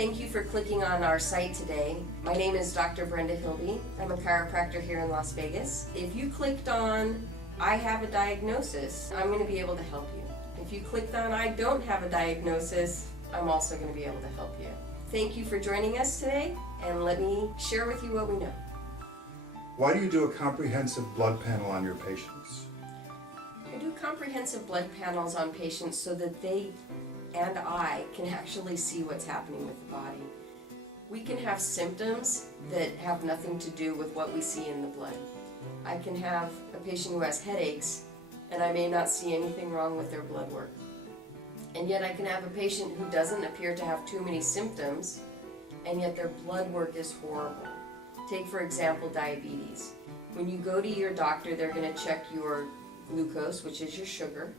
Thank you for clicking on our site today. My name is Dr. Brenda Hilby. I'm a chiropractor here in Las Vegas. If you clicked on I have a diagnosis, I'm going to be able to help you. If you clicked on I don't have a diagnosis, I'm also going to be able to help you. Thank you for joining us today, and let me share with you what we know. Why do you do a comprehensive blood panel on your patients? I do comprehensive blood panels on patients so that they and I can actually see what's happening with the body. We can have symptoms that have nothing to do with what we see in the blood. I can have a patient who has headaches and I may not see anything wrong with their blood work. And yet I can have a patient who doesn't appear to have too many symptoms and yet their blood work is horrible. Take for example diabetes. When you go to your doctor, they're going to check your glucose, which is your sugar,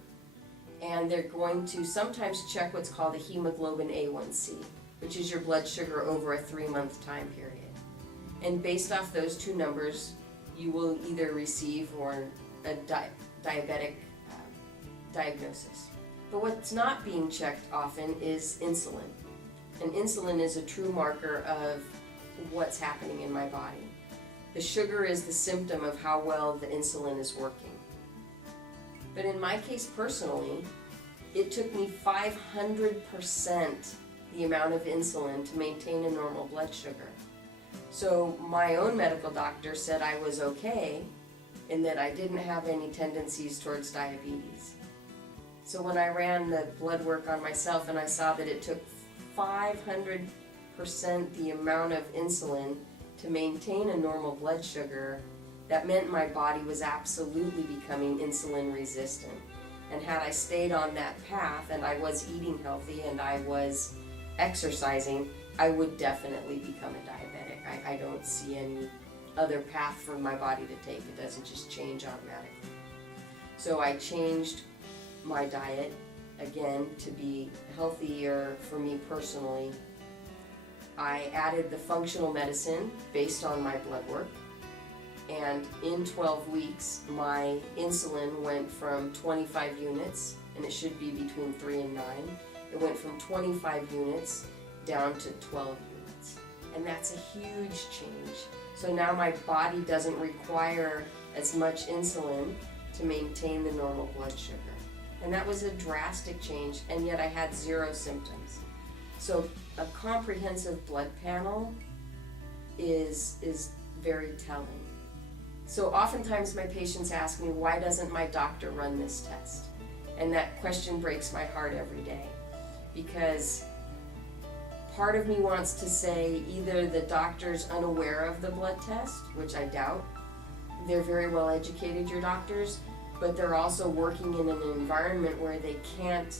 and they're going to sometimes check what's called a hemoglobin A1C, which is your blood sugar over a 3-month time period. And based off those two numbers, you will either receive or a diabetic diagnosis. But what's not being checked often is insulin. And insulin is a true marker of what's happening in my body. The sugar is the symptom of how well the insulin is working. But in my case personally, it took me 500% the amount of insulin to maintain a normal blood sugar. So my own medical doctor said I was okay and that I didn't have any tendencies towards diabetes. So when I ran the blood work on myself and I saw that it took 500% the amount of insulin to maintain a normal blood sugar, that meant my body was absolutely becoming insulin resistant. And had I stayed on that path and I was eating healthy and I was exercising, I would definitely become a diabetic. I don't see any other path for my body to take. It doesn't just change automatically. So I changed my diet, again, to be healthier for me personally. I added the functional medicine based on my blood work. And in 12 weeks, my insulin went from 25 units, and it should be between 3 and 9. It went from 25 units down to 12 units. And that's a huge change. So now my body doesn't require as much insulin to maintain the normal blood sugar. And that was a drastic change, and yet I had 0 symptoms. So a comprehensive blood panel is very telling. So oftentimes my patients ask me, why doesn't my doctor run this test? And that question breaks my heart every day, because part of me wants to say either the doctor's unaware of the blood test, which I doubt. They're very well educated, your doctors, but they're also working in an environment where they can't,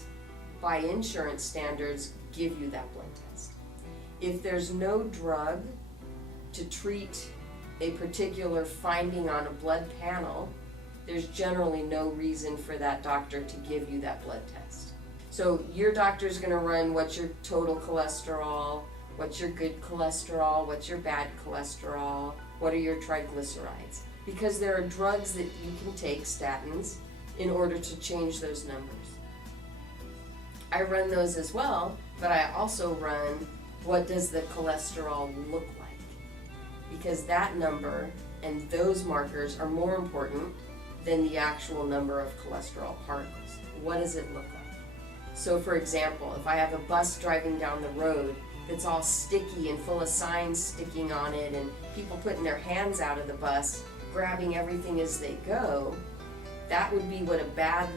by insurance standards, give you that blood test. If there's no drug to treat a particular finding on a blood panel, there's generally no reason for that doctor to give you that blood test. So your doctor's going to run what's your total cholesterol, what's your good cholesterol, what's your bad cholesterol, what are your triglycerides. Because there are drugs that you can take, statins, in order to change those numbers. I run those as well, but I also run what does the cholesterol look like. Because that number and those markers are more important than the actual number of cholesterol particles. What does it look like? So for example, if I have a bus driving down the road that's all sticky and full of signs sticking on it and people putting their hands out of the bus, grabbing everything as they go, that would be what a bad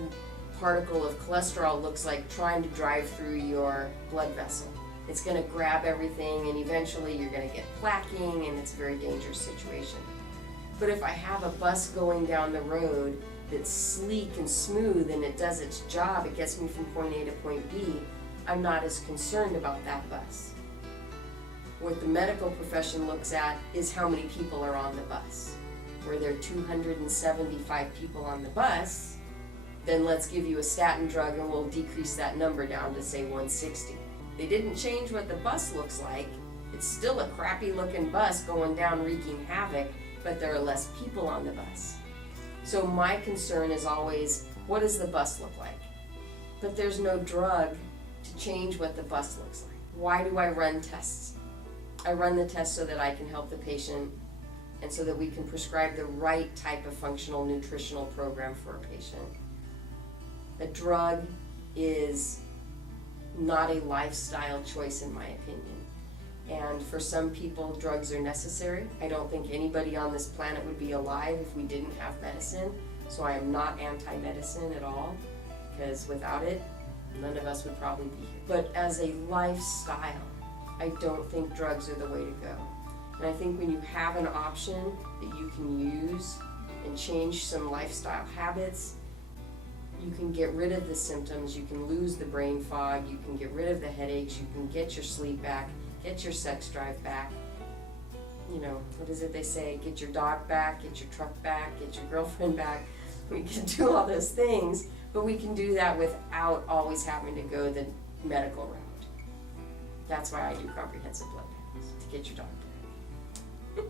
particle of cholesterol looks like trying to drive through your blood vessel. It's going to grab everything and eventually you're going to get plaquing and it's a very dangerous situation. But if I have a bus going down the road that's sleek and smooth and it does its job, it gets me from point A to point B, I'm not as concerned about that bus. What the medical profession looks at is how many people are on the bus. Where there are 275 people on the bus, then let's give you a statin drug and we'll decrease that number down to say 160. They didn't change what the bus looks like. It's still a crappy looking bus going down wreaking havoc, but there are less people on the bus. So my concern is always, what does the bus look like? But there's no drug to change what the bus looks like. Why do I run tests? I run the tests so that I can help the patient and so that we can prescribe the right type of functional nutritional program for a patient. A drug is not a lifestyle choice in my opinion. And for some people, drugs are necessary. I don't think anybody on this planet would be alive if we didn't have medicine. So I am not anti-medicine at all, because without it, none of us would probably be here. But as a lifestyle, I don't think drugs are the way to go. And I think when you have an option that you can use and change some lifestyle habits, you can get rid of the symptoms, you can lose the brain fog, you can get rid of the headaches, you can get your sleep back, get your sex drive back. You know, what is it they say? Get your dog back, get your truck back, get your girlfriend back. We can do all those things, but we can do that without always having to go the medical route. That's why I do comprehensive blood panels, to get your dog back.